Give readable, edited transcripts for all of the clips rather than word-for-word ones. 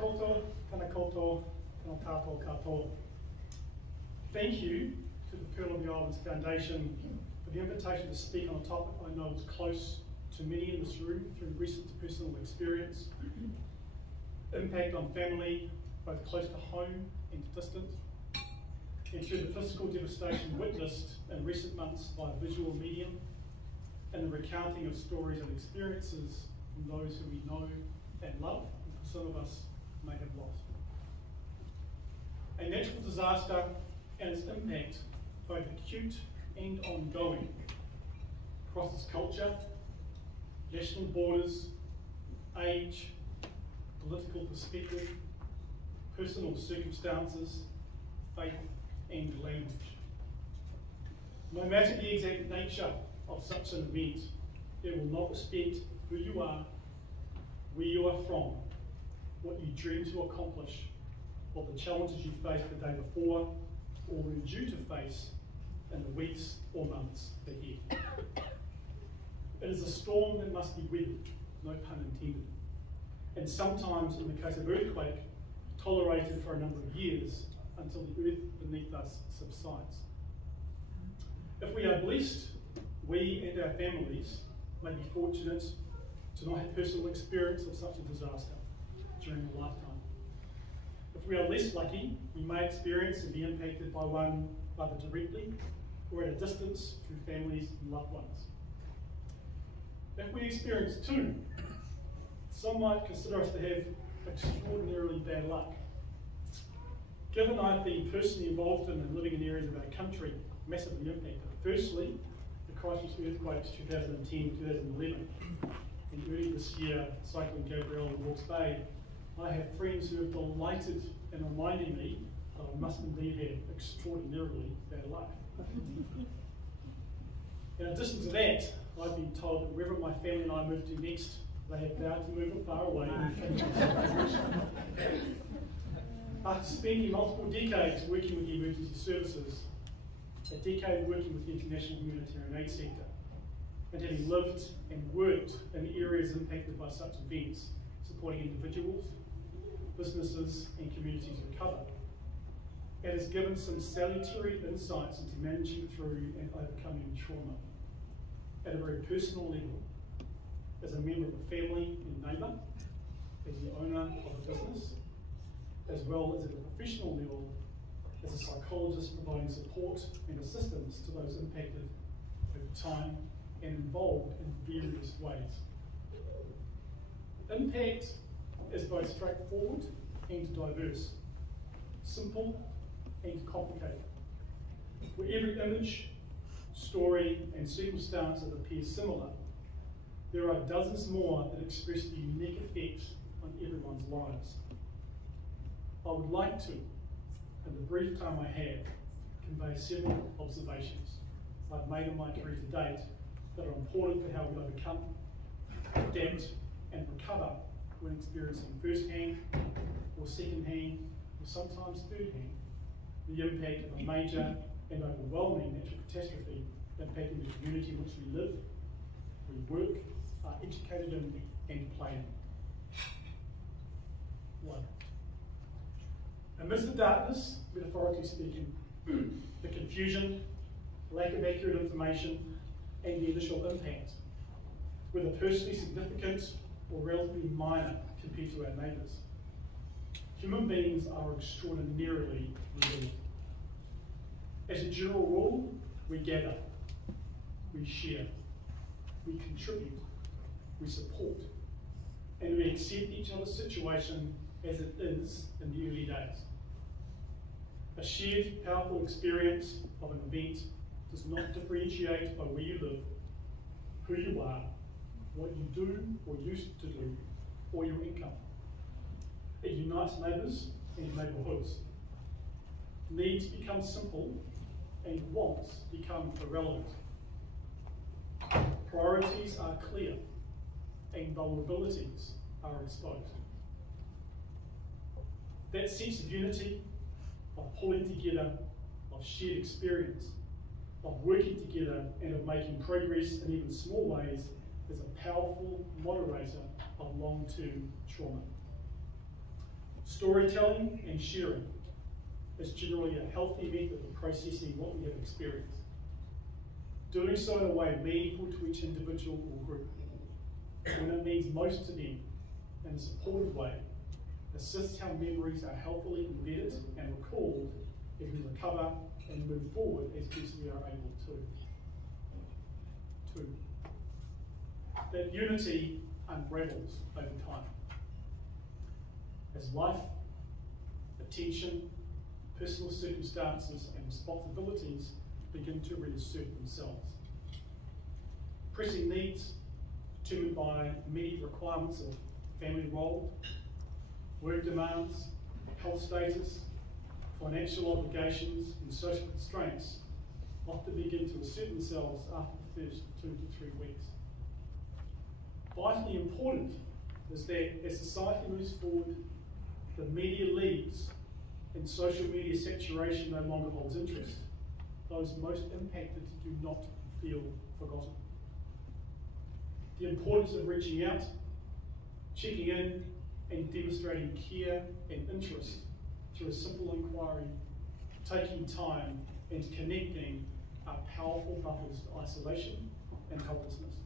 koutou, tana koutou, tana tātou katoa. Thank you to the Pearl of the Islands Foundation for the invitation to speak on a topic I know is close to many in this room through recent personal experience, impact on family, both close to home and distant, and through the physical devastation witnessed in recent months by a visual medium, and the recounting of stories and experiences from those who we know and love, and some of us may have lost. A natural disaster and its impact, both acute and ongoing, crosses culture, national borders, age, political perspective, personal circumstances, faith, and language. No matter the exact nature of such an event, it will not respect who you are, where you are from, what you dream to accomplish, or the challenges you faced the day before, or were due to face in the weeks or months ahead. It is a storm that must be weathered, no pun intended, and sometimes, in the case of earthquake, tolerated for a number of years until the earth beneath us subsides. If we are blessed, we and our families may be fortunate to not have personal experience of such a disaster during a lifetime. If we are less lucky, we may experience and be impacted by one either directly or at a distance through families and loved ones. If we experience two, some might consider us to have extraordinarily bad luck. Given I've been personally involved in and living in areas of our country massively impacted. Firstly, the Christchurch earthquakes 2010-2011, and early this year, Cyclone Gabrielle in Hawke's Bay. I have friends who are delighted in reminding me that I must indeed have extraordinarily bad luck. In addition to that, I've been told that wherever my family and I move to next, they have vowed to move far away. After spending multiple decades working with the emergency services, a decade working with the international humanitarian aid sector, and having lived and worked in areas impacted by such events, supporting individuals, businesses and communities recover, it has given some salutary insights into managing through and overcoming trauma at a very personal level, as a member of a family and neighbour, as the owner of a business, as well as at a professional level as a psychologist providing support and assistance to those impacted over time and involved in various ways. Impact is both straightforward and diverse, simple and complicated. Where every image, story and circumstance that appears similar, there are dozens more that express the unique effects on everyone's lives. I would like to, in the brief time I have, convey several observations I've made in my career to date that are important for how we overcome, adapt and recover when experiencing first-hand or second-hand or sometimes third-hand the impact of a major and overwhelming natural catastrophe impacting the community in which we live, we work, are educated in and play in. 1. Amidst the darkness, metaphorically speaking, the confusion, lack of accurate information, and the initial impact, whether personally significant or relatively minor compared to our neighbours, human beings are extraordinarily resilient. As a general rule, we gather, we share, we contribute, we support, and we accept each other's situation as it is in the early days. A shared, powerful experience of an event does not differentiate by where you live, who you are, what you do or used to do, or your income. It unites neighbours and neighbourhoods. Needs become simple and wants become irrelevant. Priorities are clear and vulnerabilities are exposed. That sense of unity, of pulling together, of shared experience, of working together and of making progress in even small ways is a powerful moderator of long-term trauma. Storytelling and sharing is generally a healthy method of processing what we have experienced. Doing so in a way meaningful to each individual or group, when it means most to them, in a supportive way, assists how memories are healthily embedded and recalled as we recover and move forward as best we are able to. Two, that unity unravels over time. As life, attention, personal circumstances and responsibilities begin to reassert themselves. Pressing needs determined by immediate requirements of family role, work demands, health status, financial obligations and social constraints often begin to assert themselves after the first 2 to 3 weeks. Vitally important is that as society moves forward, the media leads and social media saturation no longer holds interest. Those most impacted do not feel forgotten. The importance of reaching out, checking in, and demonstrating care and interest through a simple inquiry, taking time, and connecting are powerful buffers to isolation and helplessness.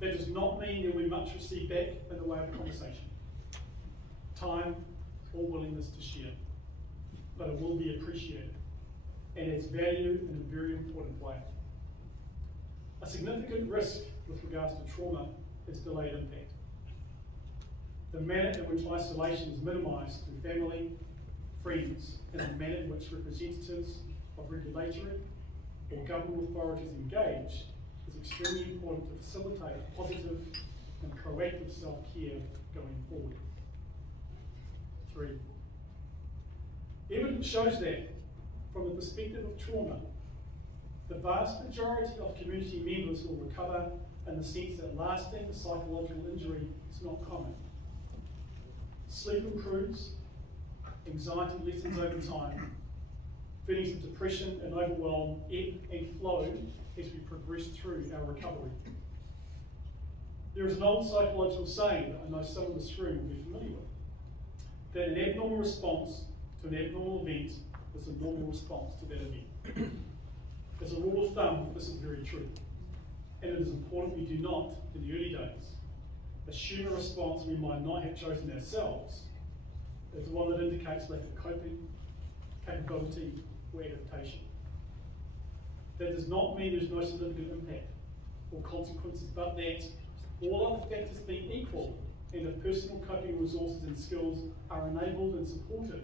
That does not mean there will be much received back in the way of conversation, time, or willingness to share, but it will be appreciated and adds value in a very important way. A significant risk with regards to trauma is delayed impact. The manner in which isolation is minimised through family, friends, and the manner in which representatives of regulatory or government authorities engage is extremely important to facilitate positive and proactive self-care going forward. 3. Evidence shows that, from the perspective of trauma, the vast majority of community members will recover in the sense that lasting psychological injury is not common. Sleep improves, anxiety lessens over time, feelings of depression and overwhelm ebb and flow as we progress through our recovery. There is an old psychological saying that I know some of this room will be familiar with, that an abnormal response to an abnormal event is a normal response to that event. As a rule of thumb, this is very true, and it is important we do not, in the early days, assume a response we might not have chosen ourselves as the one that indicates lack of coping, capability, or adaptation. That does not mean there is no significant impact or consequences, but that all other factors being equal, and if personal coping resources and skills are enabled and supported,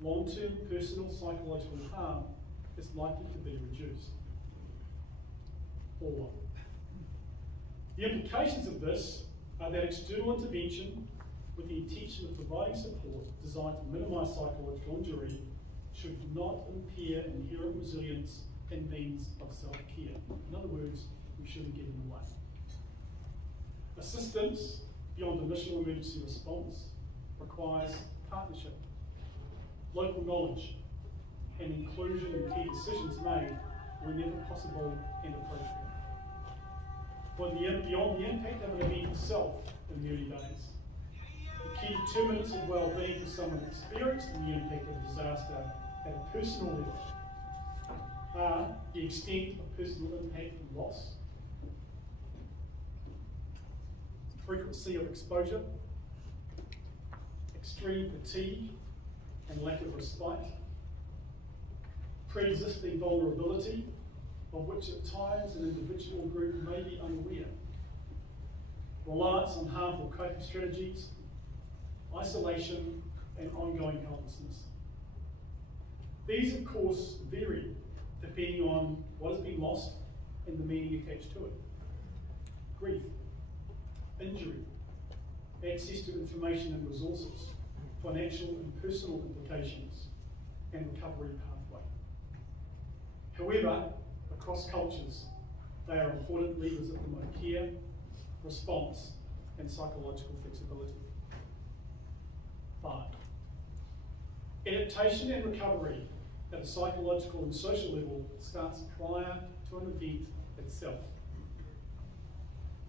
long-term personal psychological harm is likely to be reduced. 4. The implications of this are that external intervention with the intention of providing support designed to minimise psychological injury should not impair inherent resilience and means of self-care. In other words, we shouldn't get in the way. Assistance beyond initial emergency response requires partnership, local knowledge, and inclusion in key decisions made whenever possible and appropriate. Beyond the impact of an event itself in the early days, the key determinants of well-being for someone experiencing the impact of a disaster at a personal level are the extent of personal impact and loss, frequency of exposure, extreme fatigue and lack of respite, pre-existing vulnerability of which at times an individual group may be unaware, reliance on harmful coping strategies, isolation and ongoing helplessness. These of course vary depending on what has been lost and the meaning attached to it. Grief, injury, access to information and resources, financial and personal implications, and recovery pathway. However, across cultures, they are important levers that promote care, response, and psychological flexibility. 5. Adaptation and recovery at a psychological and social level starts prior to an event itself.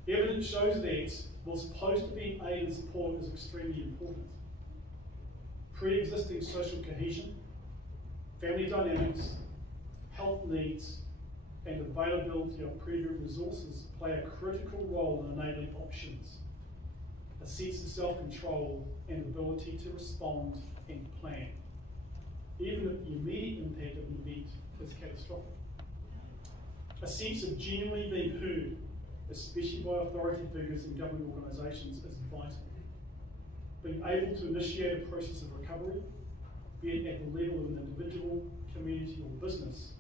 Evidence shows that, whilst post-event aid and support is extremely important, pre-existing social cohesion, family dynamics, health needs, and availability of pre-group resources play a critical role in enabling options, a sense of self-control and ability to respond and plan, even if the immediate impact of an event is catastrophic. A sense of genuinely being heard, especially by authority figures and government organisations, is vital. Being able to initiate a process of recovery, be it at the level of an individual, community or business,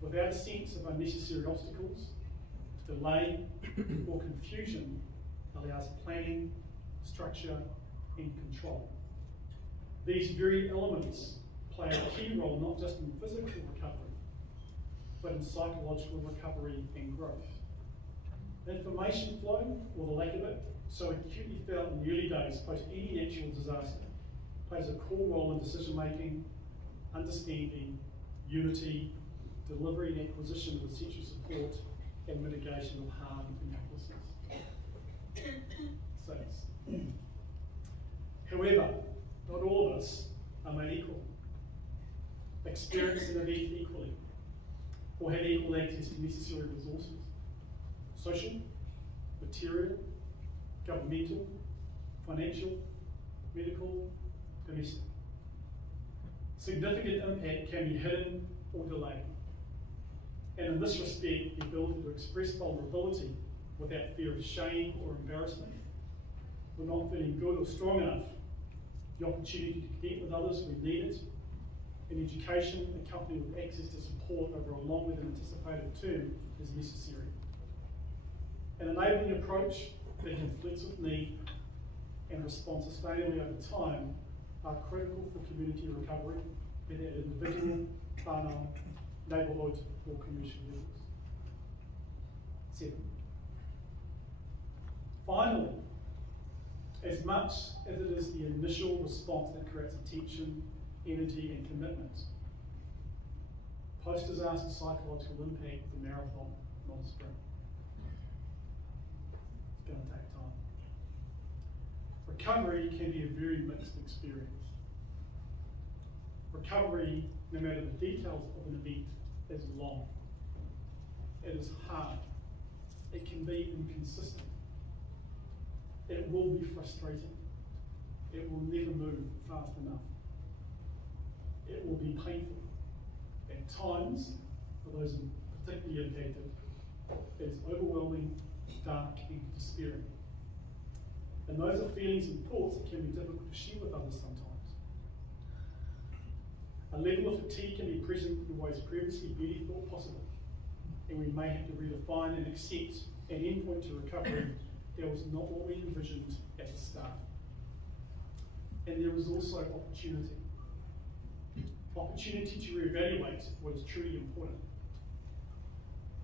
without a sense of unnecessary obstacles, delay or confusion, allows planning, structure and control. These very elements play a key role not just in physical recovery, but in psychological recovery and growth. Information flow, or the lack of it, so acutely felt in the early days post any natural disaster, plays a core role in decision making, understanding, unity, delivery and acquisition of essential support, and mitigation of harm and helplessness. However, not all of us are made equal, experience an event equally, or have equal access to necessary resources, social, material, governmental, financial, medical, domestic. Significant impact can be hidden or delayed. And in this respect, the ability to express vulnerability without fear of shame or embarrassment, or not feeling good or strong enough, the opportunity to connect with others when needed, and education accompanied with access to support over a longer than anticipated term is necessary. An enabling approach that conflicts with need and responds sustainably over time are critical for community recovery, be it at individual, whānau, neighbourhood or commercial levels. 7. Finally, as much as it is the initial response that creates attention, energy and commitment, post-disaster psychological impact is a marathon, not a sprint. It's going to take time. Recovery can be a very mixed experience. Recovery, no matter the details of an event, is long. It is hard. It can be inconsistent. It will be frustrating. It will never move fast enough. It will be painful. At times, for those particularly impacted, it is overwhelming, dark, and despairing. And those are feelings and thoughts that can be difficult to share with others sometimes. A level of fatigue can be present in ways previously barely thought possible, and we may have to redefine and accept an endpoint to recovery that was not what we envisioned at the start. And there is also opportunity. Opportunity to reevaluate what is truly important,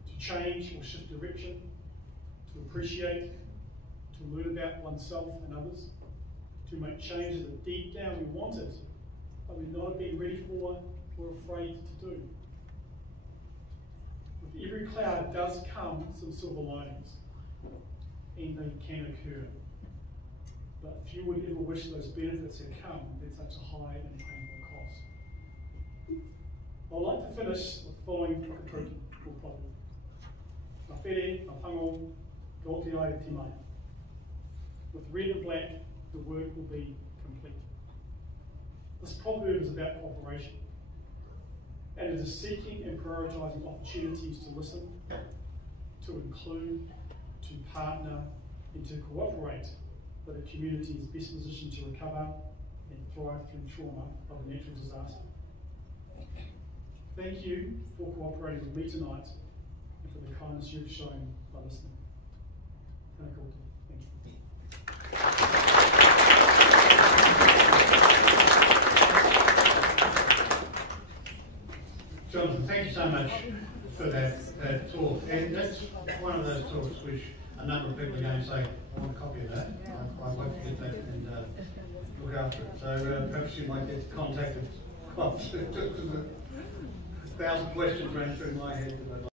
to change or shift direction, to appreciate, to learn about oneself and others, to make changes that deep down we wanted, but we've not been ready for or afraid to do. With every cloud does come some silver linings, and they can occur. But few would ever wish those benefits had come at such a high and painful cost. I'd like to finish with the following whakatauki or proverb. Ngā where, ngā pango, ko te ai te mai. With red and black, the work will be complete. This proverb is about cooperation, and it is seeking and prioritising opportunities to listen, to include, to partner, and to cooperate with a community is best positioned to recover and thrive through trauma of a natural disaster. Thank you for cooperating with me tonight and for the kindness you've shown by listening. Thank you. Jonathan, thank you so much for that talk. And that's one of those talks which a number of people are going to say, I want a copy of that. I want to get that and look after it. So perhaps you might get contacted. 1,000 questions ran through my head.